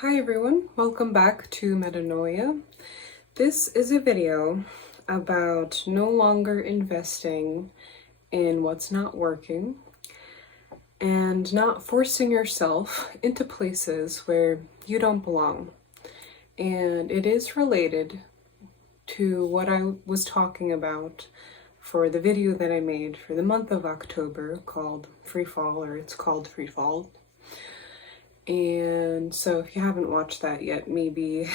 Hi everyone, welcome back to Metanoia. This is a video about no longer investing in what's not working and not forcing yourself into places where you don't belong. And it is related to what I was talking about for the video that I made for the month of October called Free Fall, or it's called Free Fall. And so if you haven't watched that yet, maybe,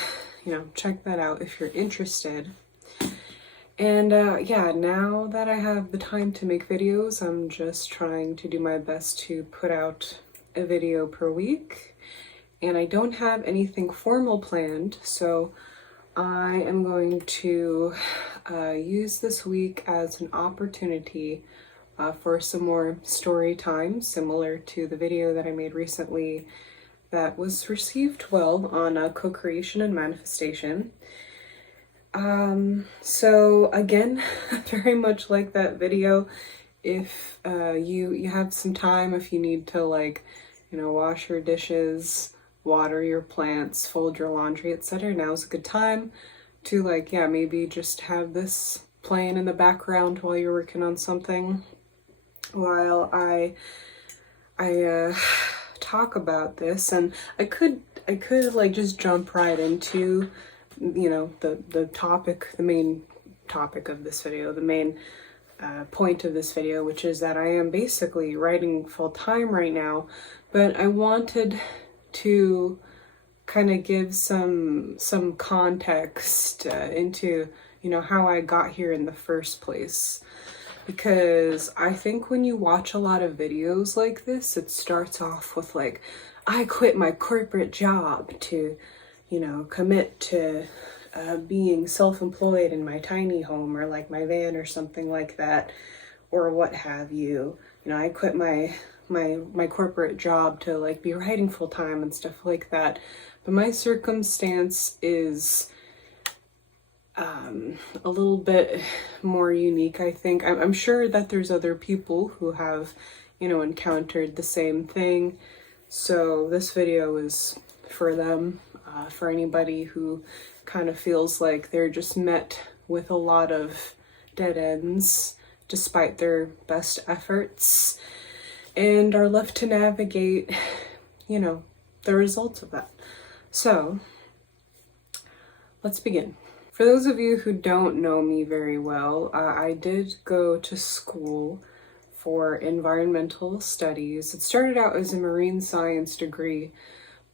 check that out if you're interested. And yeah, now that I have the time to make videos, I'm just trying to do my best to put out a video per week. And I don't have anything formal planned, so I am going to use this week as an opportunity for some more story time, similar to the video that I made recently that was received well on co-creation and manifestation. So again, very much like that video, if you have some time, if you need to wash your dishes, water your plants, fold your laundry, etc., now's a good time to maybe just have this playing in the background while you're working on something, while I talk about this. And I could just jump right into the topic, the main topic of this video, the main point of this video, which is that I am basically writing full-time right now, but I wanted to kind of give some context into how I got here in the first place. Because I think when you watch a lot of videos like this, it starts off with I quit my corporate job to, commit to being self-employed in my tiny home, or my van or something like that, or what have you. I quit my corporate job to be writing full-time and stuff like that. But my circumstance is a little bit more unique, I think. I'm sure that there's other people who have, encountered the same thing. So this video is for them, for anybody who kind of feels like they're just met with a lot of dead ends despite their best efforts, and are left to navigate, the results of that. So let's begin. For those of you who don't know me very well, I did go to school for environmental studies. It started out as a marine science degree,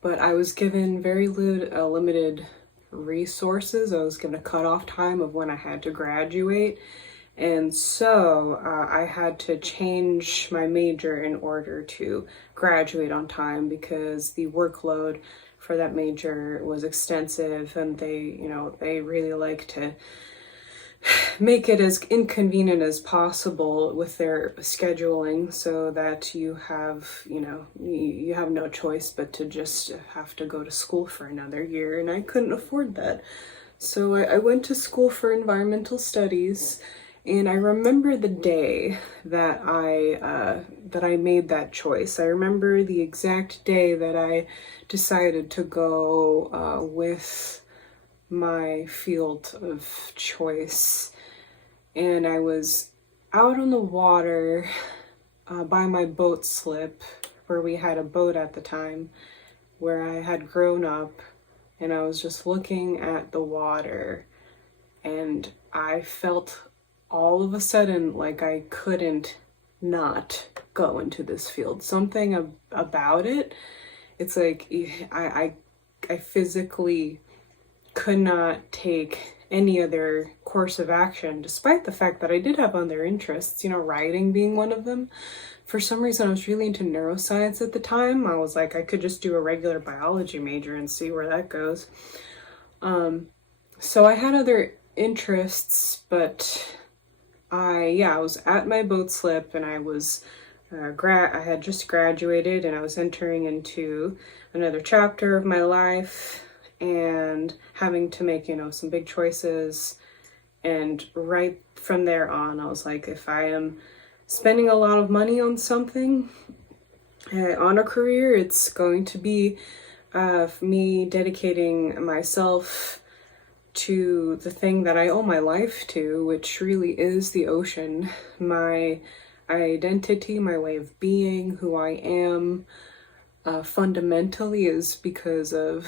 but I was given very limited resources. I was given a cutoff time of when I had to graduate. And so I had to change my major in order to graduate on time, because the workload for that major was extensive, and they really like to make it as inconvenient as possible with their scheduling, so that you have no choice but to just have to go to school for another year, and I couldn't afford that. So I went to school for environmental studies. And I remember the day that I made that choice. I remember the exact day that I decided to go with my field of choice. And I was out on the water by my boat slip, where we had a boat at the time, where I had grown up, and I was just looking at the water, and I felt all of a sudden like I couldn't not go into this field. Something about it, it's like I physically could not take any other course of action, despite the fact that I did have other interests, writing being one of them. For some reason, I was really into neuroscience at the time. I was like, I could just do a regular biology major and see where that goes. So I had other interests, but I was at my boat slip, and I was I had just graduated, and I was entering into another chapter of my life, and having to make some big choices. And right from there on, I was like, if I am spending a lot of money on something, on a career, it's going to be me dedicating myself to the thing that I owe my life to, which really is the ocean. My identity, my way of being, who I am, fundamentally is because of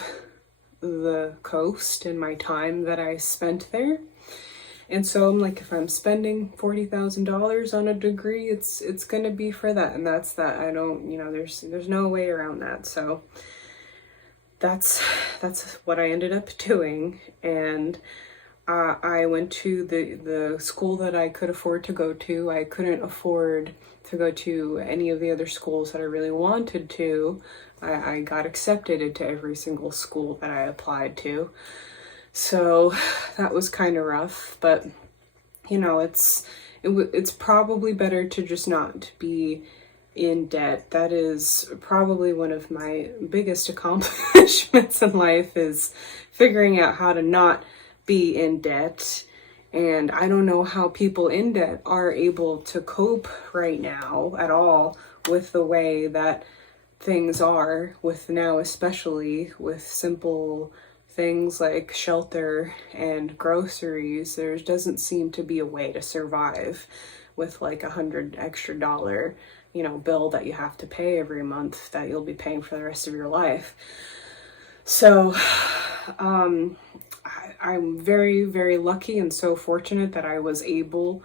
the coast and my time that I spent there. And so I'm like, if I'm spending $40,000 on a degree, it's gonna be for that, and that's that. I don't, there's no way around that. So that's what I ended up doing, and I went to the school that I could afford to go to. I couldn't afford to go to any of the other schools that I really wanted to. I got accepted into every single school that I applied to. So that was kind of rough, but it's probably better to just not be in debt. That is probably one of my biggest accomplishments in life, is figuring out how to not be in debt. And I don't know how people in debt are able to cope right now at all with the way that things are, with now, especially with simple things like shelter and groceries. There doesn't seem to be a way to survive with like $100 extra bill that you have to pay every month that you'll be paying for the rest of your life. So I'm very, very lucky and so fortunate that I was able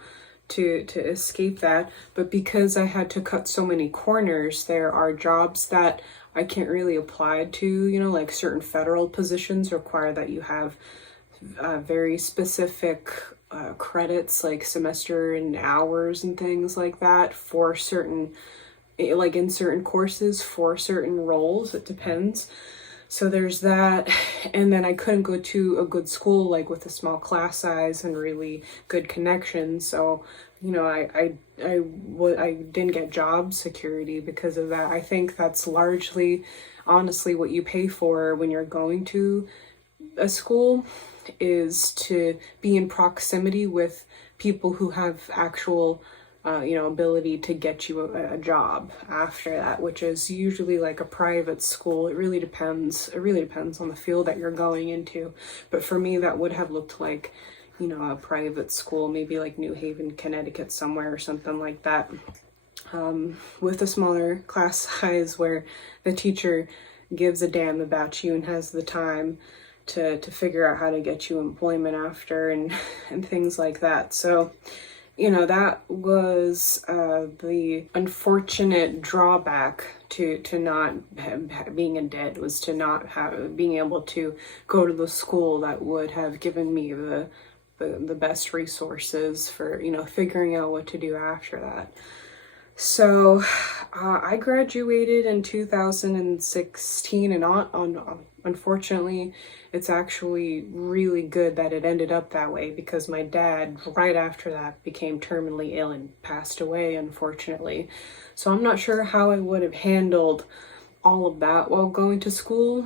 to escape that. But because I had to cut so many corners, there are jobs that I can't really apply to, like certain federal positions require that you have very specific credits, like semester and hours and things like that for certain, like in certain courses for certain roles. It depends. So there's that. And then I couldn't go to a good school, like with a small class size and really good connections. So, I didn't get job security because of that. I think that's largely, honestly, what you pay for when you're going to a school, is to be in proximity with people who have actual ability to get you a job after that, which is usually like a private school. It really depends. It really depends on the field that you're going into. But for me, that would have looked like, a private school, maybe like New Haven, Connecticut, somewhere or something like that, with a smaller class size where the teacher gives a damn about you and has the time to figure out how to get you employment after and things like that. So that was the unfortunate drawback to not being in debt, was to not being able to go to the school that would have given me the best resources for, figuring out what to do after that. So I graduated in 2016, and unfortunately, it's actually really good that it ended up that way, because my dad, right after that, became terminally ill and passed away, unfortunately. So I'm not sure how I would have handled all of that while going to school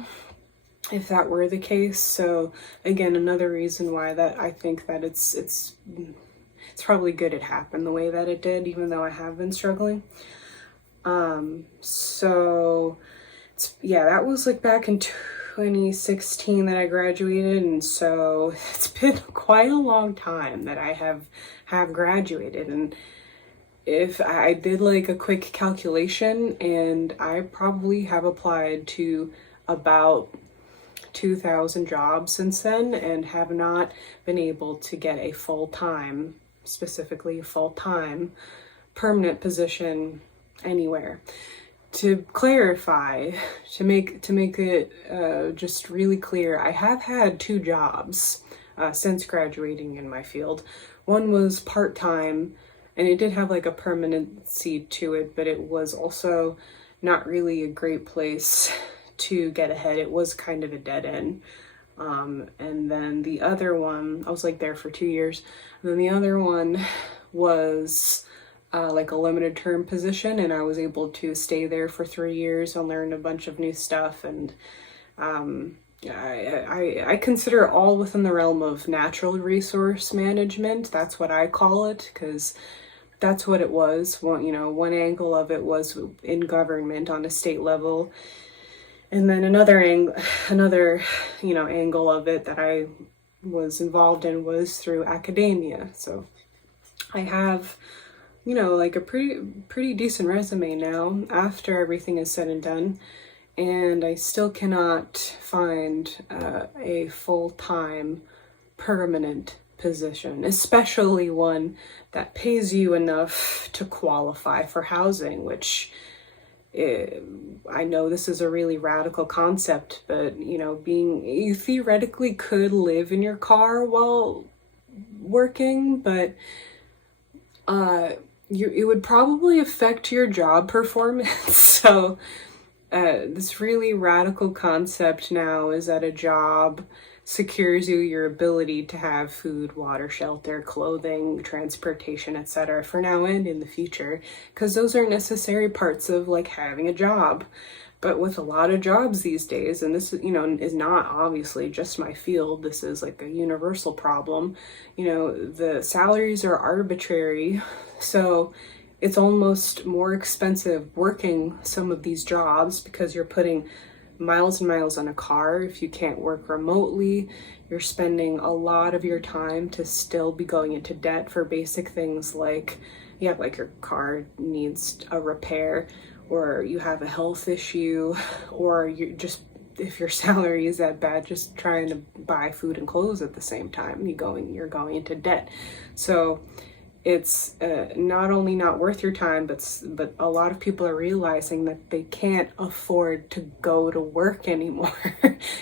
if that were the case. So again, another reason why that I think that it's probably good it happened the way that it did, even though I have been struggling. So that was like back in 2016 that I graduated, and so it's been quite a long time that I have graduated. And if I did like a quick calculation, and I probably have applied to about 2,000 jobs since then and have not been able to get a full-time, specifically full-time permanent position anywhere. To clarify, to make it just really clear, I have had 2 jobs since graduating in my field. One was part-time, and it did have like a permanency to it, but it was also not really a great place to get ahead. It was kind of a dead end. And then the other one, I was like there for 2 years. And then the other one was like a limited term position, and I was able to stay there for 3 years and learn a bunch of new stuff. And I consider it all within the realm of natural resource management. That's what I call it, because that's what it was. One angle of it was in government on a state level. And then another angle of it that I was involved in was through academia. So I have, like a pretty decent resume now after everything is said and done. And I still cannot find a full-time permanent position, especially one that pays you enough to qualify for housing, which I know this is a really radical concept, but you theoretically could live in your car while working, but it would probably affect your job performance. So this really radical concept now is that a job secures you your ability to have food, water, shelter, clothing, transportation, etc. for now and in the future, because those are necessary parts of like having a job. But with a lot of jobs these days, and this is not obviously just my field, this is like a universal problem, the salaries are arbitrary. So it's almost more expensive working some of these jobs because you're putting miles and miles on a car. If you can't work remotely, you're spending a lot of your time to still be going into debt for basic things like your car needs a repair, or you have a health issue, or if your salary is that bad, just trying to buy food and clothes at the same time, you're going into debt. So it's not only not worth your time, but a lot of people are realizing that they can't afford to go to work anymore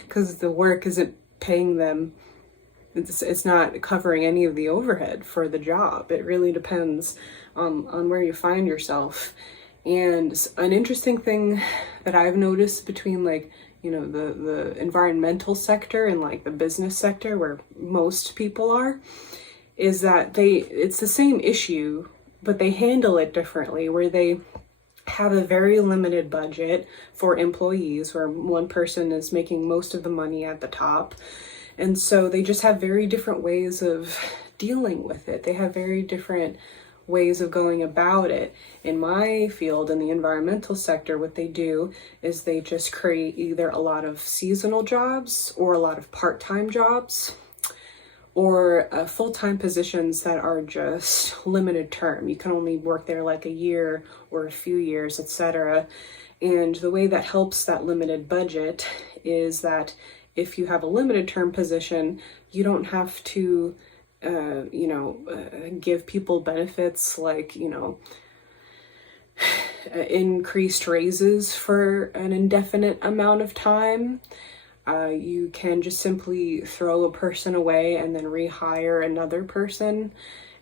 because the work isn't paying them. It's not covering any of the overhead for the job. It really depends on where you find yourself. And an interesting thing that I've noticed between the environmental sector and like the business sector, where most people are, is that it's the same issue, but they handle it differently, where they have a very limited budget for employees, where one person is making most of the money at the top. And so they just have very different ways of dealing with it. They have very different ways of going about it. In my field, in the environmental sector, what they do is they just create either a lot of seasonal jobs or a lot of part-time jobs, or full-time positions that are just limited term. You can only work there like a year or a few years, etc. And the way that helps that limited budget is that if you have a limited term position, you don't have to give people benefits like, increased raises for an indefinite amount of time. You can just simply throw a person away and then rehire another person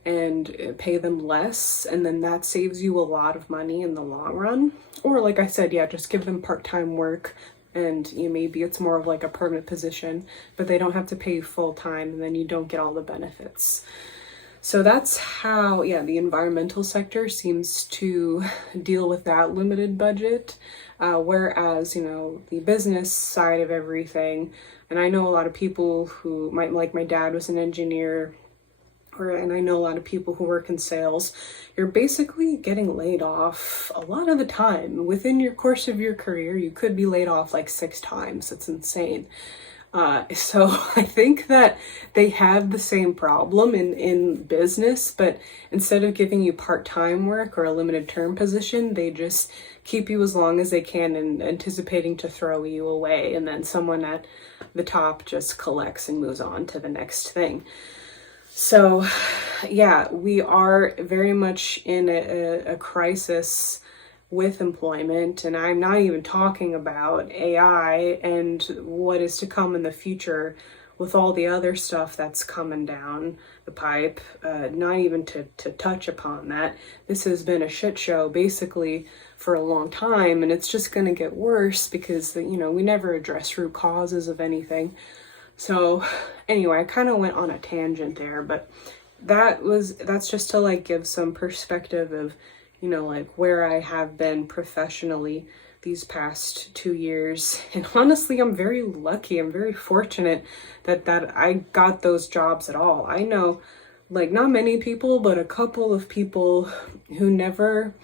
and pay them less, and then that saves you a lot of money in the long run. Or like I said, just give them part-time work, and maybe it's more of like a permanent position, but they don't have to pay you full-time, and then you don't get all the benefits. So that's how, the environmental sector seems to deal with that limited budget. Whereas, the business side of everything, and I know a lot of people who might, like my dad was an engineer, and I know a lot of people who work in sales, you're basically getting laid off a lot of the time. Within your course of your career, you could be laid off like 6 times. It's insane. So I think that they have the same problem in business, but instead of giving you part-time work or a limited term position, they just keep you as long as they can and anticipating to throw you away. And then someone at the top just collects and moves on to the next thing. So we are very much in a crisis with employment, and I'm not even talking about AI and what is to come in the future with all the other stuff that's coming down the pipe, not even to touch upon that. This has been a shit show basically for a long time, and it's just going to get worse because we never address root causes of anything. So anyway, I kind of went on a tangent there, but that's just to like give some perspective of where I have been professionally these past 2 years. And honestly, I'm very lucky. I'm very fortunate that I got those jobs at all. I know not many people, but a couple of people who never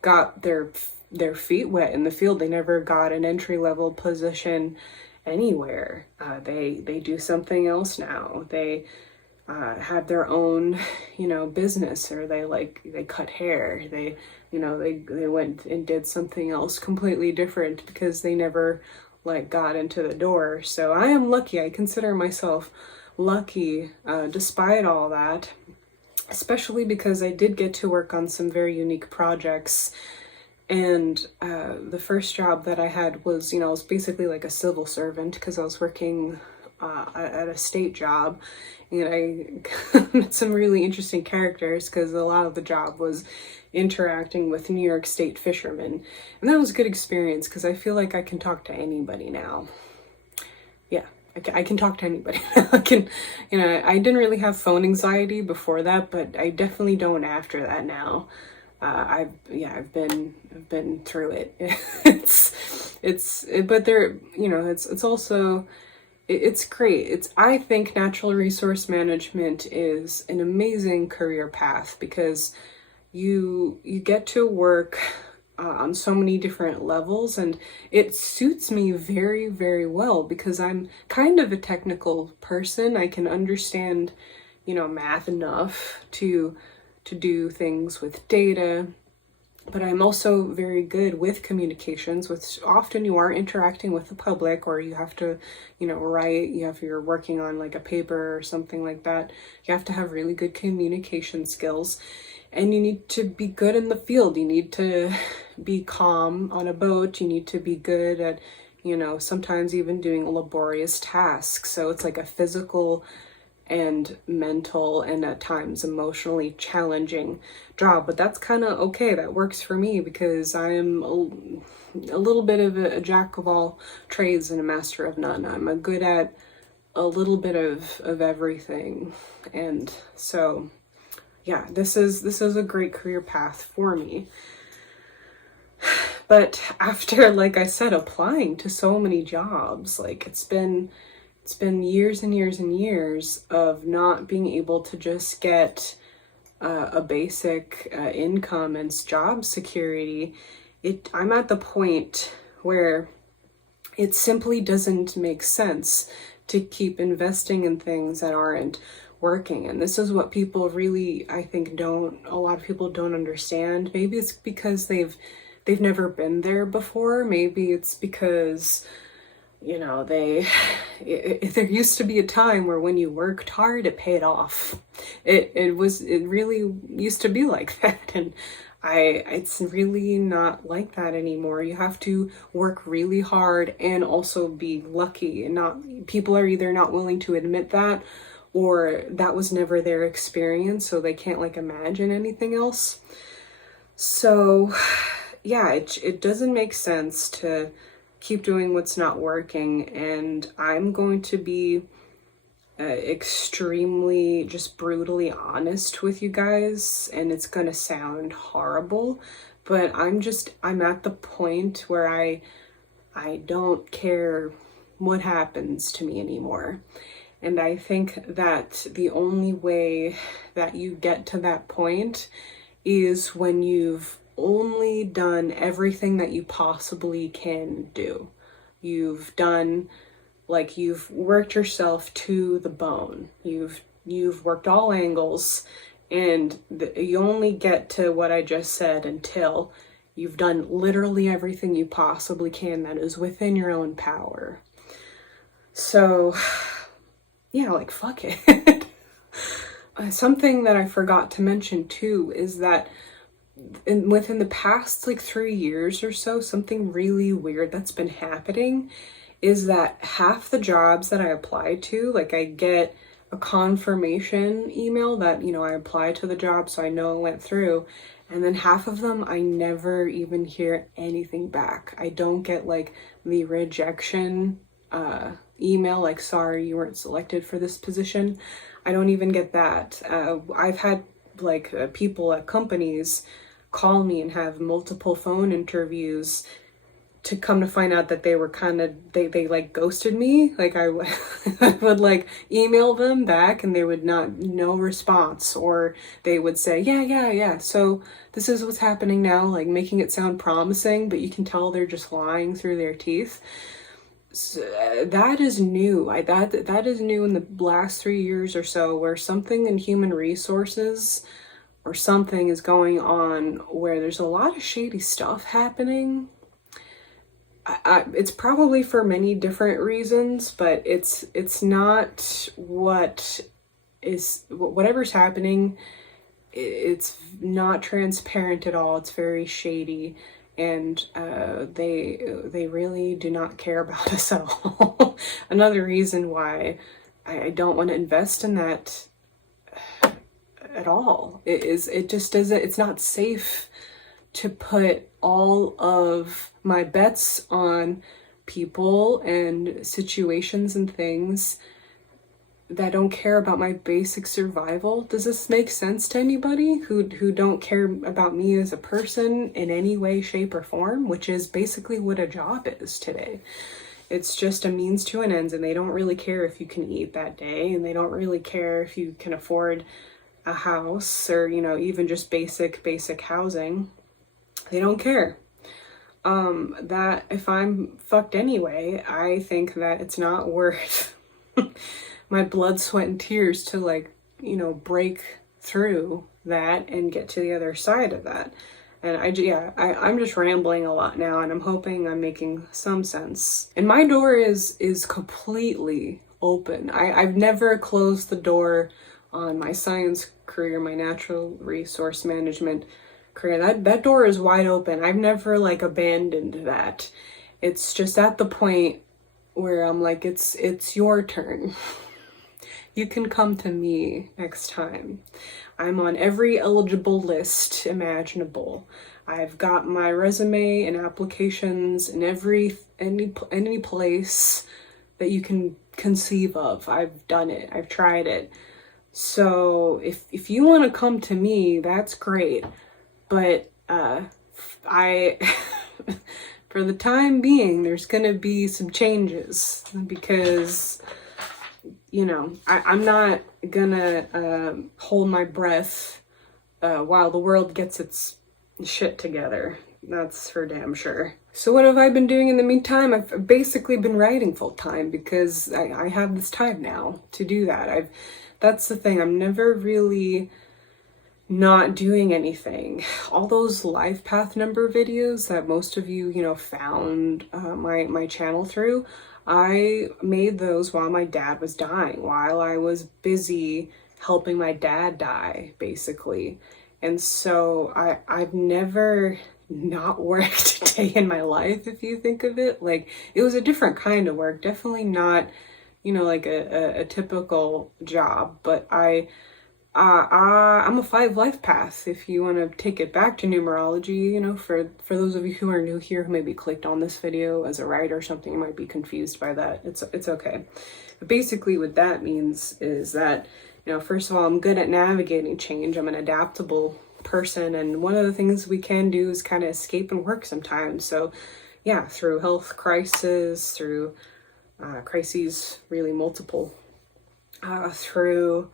got their their feet wet in the field. They never got an entry-level position anywhere. They do something else now. They have their own, business, or they cut hair. They went and did something else completely different because they never got into the door. So I am lucky. I consider myself lucky, despite all that, especially because I did get to work on some very unique projects. And the first job that I had was, I was basically like a civil servant because I was working at a state job, and I met some really interesting characters because a lot of the job was interacting with New York State fishermen, and that was a good experience because I feel like I can talk to anybody now. Yeah, I can talk to anybody. I can, I didn't really have phone anxiety before that, but I definitely don't after that now. I've been through it. But there, it's also, it's great. I think natural resource management is an amazing career path because you get to work on so many different levels, and it suits me very, very well because I'm kind of a technical person. I can understand, math enough to do things with data, but I'm also very good with communications, which often you are interacting with the public, or you have to, write, you're working on like a paper or something like that. You have to have really good communication skills, and you need to be good in the field. You need to be calm on a boat. You need to be good at, sometimes even doing laborious tasks. So it's like a physical and mental and at times emotionally challenging job, but that's kind of okay. That works for me because I'm a little bit of a jack of all trades and a master of none. I'm a good at a little bit of everything, and so yeah, this is a great career path for me. But after, like I said, applying to so many jobs, it's been years and years and years of not being able to just get a basic income and job security. I'm at the point where it simply doesn't make sense to keep investing in things that aren't working. And this is what people really, I think, a lot of people don't understand. Maybe it's because they've never been there before. Maybe it's because there used to be a time where when you worked hard, it paid off. It really used to be like that. And it's really not like that anymore. You have to work really hard and also be lucky, and people are either not willing to admit that, or that was never their experience, so they can't imagine anything else. So yeah, it doesn't make sense to keep doing what's not working, and I'm going to be extremely, just brutally honest with you guys, and it's gonna sound horrible, but I'm at the point where I don't care what happens to me anymore. And I think that the only way that you get to that point is when you've only done everything that you possibly can do. You've worked yourself to the bone. You've worked all angles, and you only get to what I just said until you've done literally everything you possibly can that is within your own power. So yeah, fuck it. Something that I forgot to mention too is that within the past 3 years or so, something really weird that's been happening is that half the jobs that I apply to, I get a confirmation email that, I applied to the job, so I know it went through. And then half of them, I never even hear anything back. I don't get the rejection email, sorry, you weren't selected for this position. I don't even get that. I've had people at companies call me and have multiple phone interviews to come to find out that they were they like ghosted me. Like I would like email them back and they would no response, or they would say, yeah, so this is what's happening now, like making it sound promising, but you can tell they're just lying through their teeth. So, that is new. That is new in the last 3 years or so, where something in human resources or something is going on where there's a lot of shady stuff happening. It's probably for many different reasons, but it's not whatever's happening. It's not transparent at all. It's very shady, and they really do not care about us at all. Another reason why I don't want to invest in that at all. It's not safe to put all of my bets on people and situations and things that don't care about my basic survival. Does this make sense to anybody who don't care about me as a person in any way, shape, or form, which is basically what a job is today? It's just a means to an end, and they don't really care if you can eat that day, and they don't really care if you can afford a house or, even just basic housing. They don't care. That if I'm fucked anyway, I think that it's not worth my blood, sweat, and tears to break through that and get to the other side of that. And I'm just rambling a lot now, and I'm hoping I'm making some sense. And my door is completely open. I've never closed the door on my science career, my natural resource management career. That door is wide open. I've never abandoned that. It's just at the point where I'm like, it's your turn. You can come to me next time. I'm on every eligible list imaginable. I've got my resume and applications in any place that you can conceive of. I've done it. I've tried it. So if you want to come to me, that's great. But I for the time being, there's gonna be some changes, because I'm not gonna hold my breath while the world gets its shit together. That's for damn sure. So what have I been doing in the meantime? I've basically been writing full time, because I have this time now to do that. That's the thing. I'm never really not doing anything. All those life path number videos that most of you found my channel through, I made those while my dad was dying, while I was busy helping my dad die, basically. And so I've never not worked a day in my life, if you think of it. It was a different kind of work, definitely not a typical job, but I'm a 5 life path, if you want to take it back to numerology. For those of you who are new here, who maybe clicked on this video as a writer or something, you might be confused by that. It's okay. But basically what that means is that, first of all, I'm good at navigating change. I'm an adaptable person, and one of the things we can do is kind of escape and work sometimes. So yeah, through health crisis, through crises, really multiple, through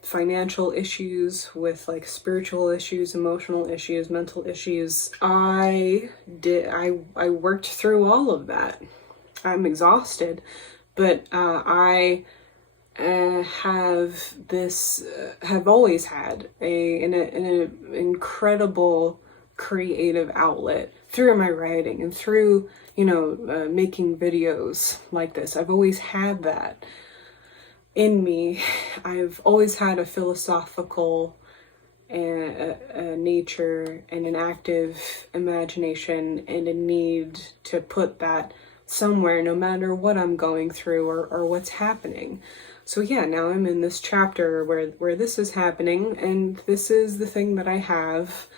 financial issues, with spiritual issues, emotional issues, mental issues. I worked through all of that. I'm exhausted, but I have always had an incredible creative outlet through my writing and through making videos like this. I've always had that in me. I've always had a philosophical nature and an active imagination and a need to put that somewhere, no matter what I'm going through or what's happening. So yeah, now I'm in this chapter where this is happening, and this is the thing that I have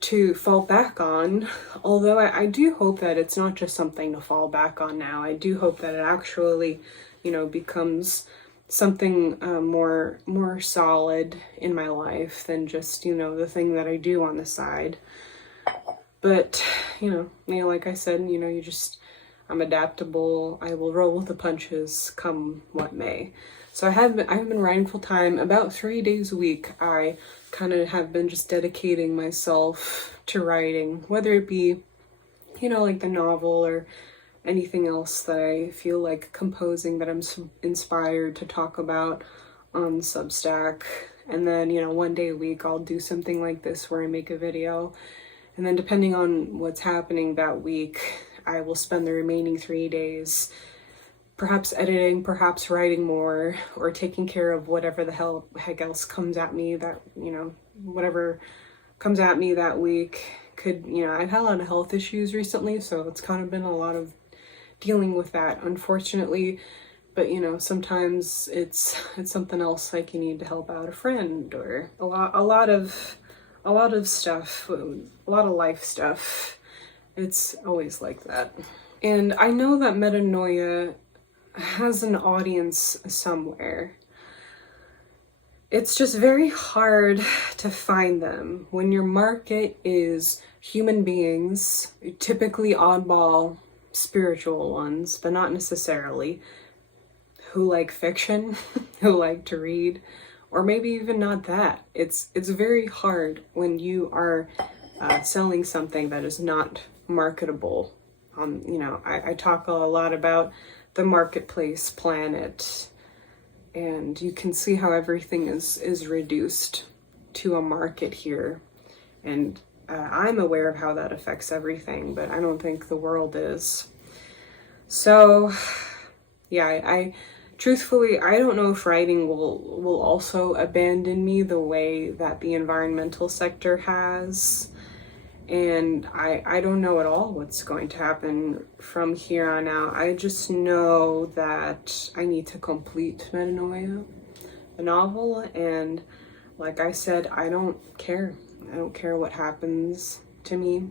to fall back on. Although I do hope that it's not just something to fall back on now. I do hope that it actually becomes something more solid in my life than just the thing that I do on the side. But, like I said, I'm adaptable. I will roll with the punches come what may. So I've been writing full time, about 3 days a week. I kind of have been just dedicating myself to writing, whether it be, like the novel or anything else that I feel like composing that I'm inspired to talk about on Substack. And then, one day a week I'll do something like this where I make a video. And then depending on what's happening that week, I will spend the remaining 3 days perhaps editing, perhaps writing more, or taking care of whatever the heck else comes at me that, whatever comes at me that week. I've had a lot of health issues recently, so it's kind of been a lot of dealing with that, unfortunately. But, sometimes it's something else, like you need to help out a friend, or a lot of stuff, a lot of life stuff. It's always like that. And I know that metanoia has an audience somewhere. It's just very hard to find them when your market is human beings, typically oddball, spiritual ones, but not necessarily, who like fiction, who like to read, or maybe even not that. It's very hard when you are selling something that is not marketable. I talk a lot about the marketplace planet, and you can see how everything is reduced to a market here. And I'm aware of how that affects everything, but I don't think the world is. So, yeah, I truthfully, I don't know if writing will also abandon me the way that the environmental sector has. And I don't know at all what's going to happen from here on out. I just know that I need to complete Metanoia, the novel, and like I said, I don't care. I don't care what happens to me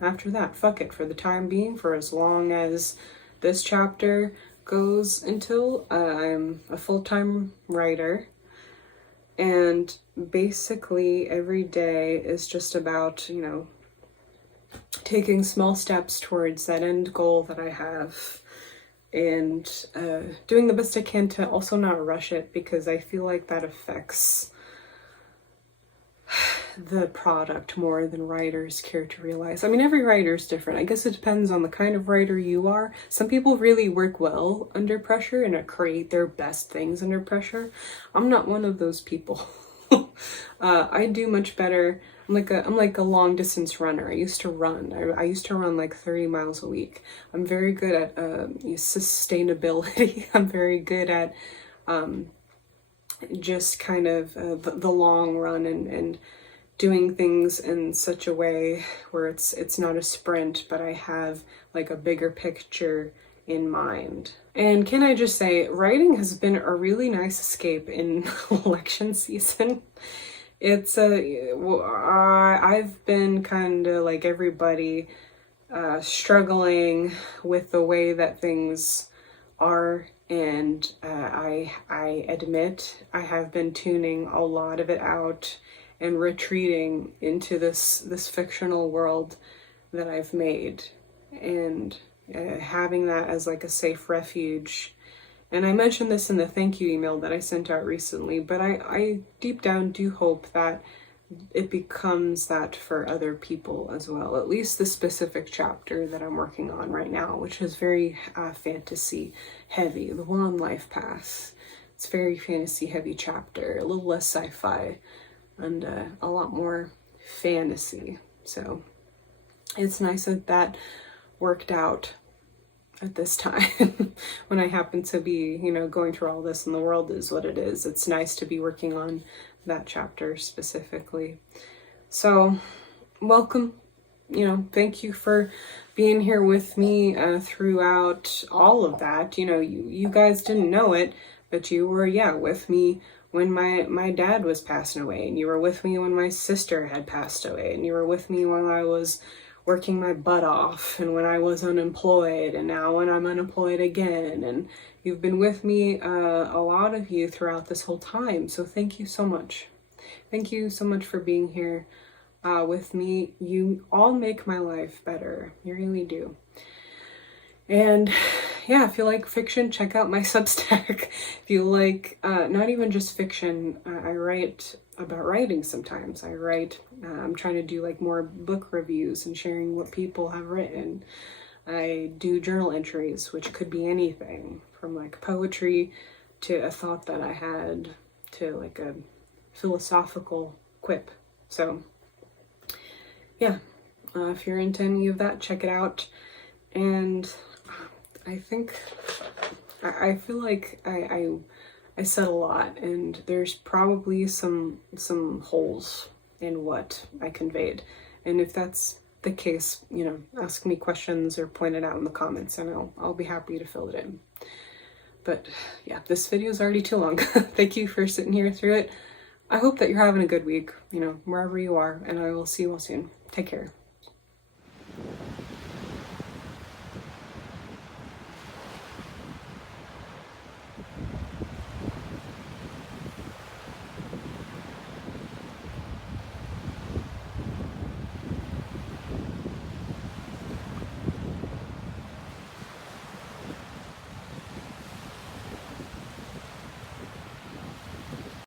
after that. Fuck it, for the time being, for as long as this chapter goes until I'm a full-time writer. And basically every day is just about, taking small steps towards that end goal that I have, and doing the best I can to also not rush it, because I feel like that affects the product more than writers care to realize. I mean, every writer is different. I guess it depends on the kind of writer you are. Some people really work well under pressure and create their best things under pressure. I'm not one of those people. I do much better. I'm like a long distance runner. I used to run. I used to run like 30 miles a week. I'm very good at sustainability. I'm very good at just kind of the long run, and doing things in such a way where it's not a sprint, but I have like a bigger picture in mind. And can I just say, writing has been a really nice escape in election season. It's I've been kind of like everybody, struggling with the way that things are, and I admit I have been tuning a lot of it out and retreating into this fictional world that I've made, and having that as like a safe refuge. And I mentioned this in the thank you email that I sent out recently, but I deep down do hope that it becomes that for other people as well. At least the specific chapter that I'm working on right now, which is very fantasy heavy, the one on Life Path. It's a very fantasy heavy chapter, a little less sci-fi, and a lot more fantasy. So it's nice that that worked out at this time when I happen to be, going through all this, and the world is what it is. It's nice to be working on that chapter specifically. So welcome, thank you for being here with me throughout all of that. You guys didn't know it, but you were, with me when my dad was passing away, and you were with me when my sister had passed away, and you were with me when I was working my butt off, and when I was unemployed, and now when I'm unemployed again. And you've been with me, a lot of you, throughout this whole time. So thank you so much. Thank you so much for being here. with me. You all make my life better. You really do. And yeah, if you like fiction, check out my Substack. If you like, not even just fiction, I write about writing sometimes. I'm trying to do like more book reviews and sharing what people have written. I do journal entries, which could be anything from like poetry to a thought that I had to like a philosophical quip. So yeah, if you're into any of that, check it out. And I think I feel like I said a lot, and there's probably some holes in what I conveyed. And if that's the case, you know, ask me questions or point it out in the comments, and I'll be happy to fill it in. But yeah, this video is already too long. Thank you for sitting here through it. I hope that you're having a good week, you know, wherever you are, and I will see you all soon. Take care.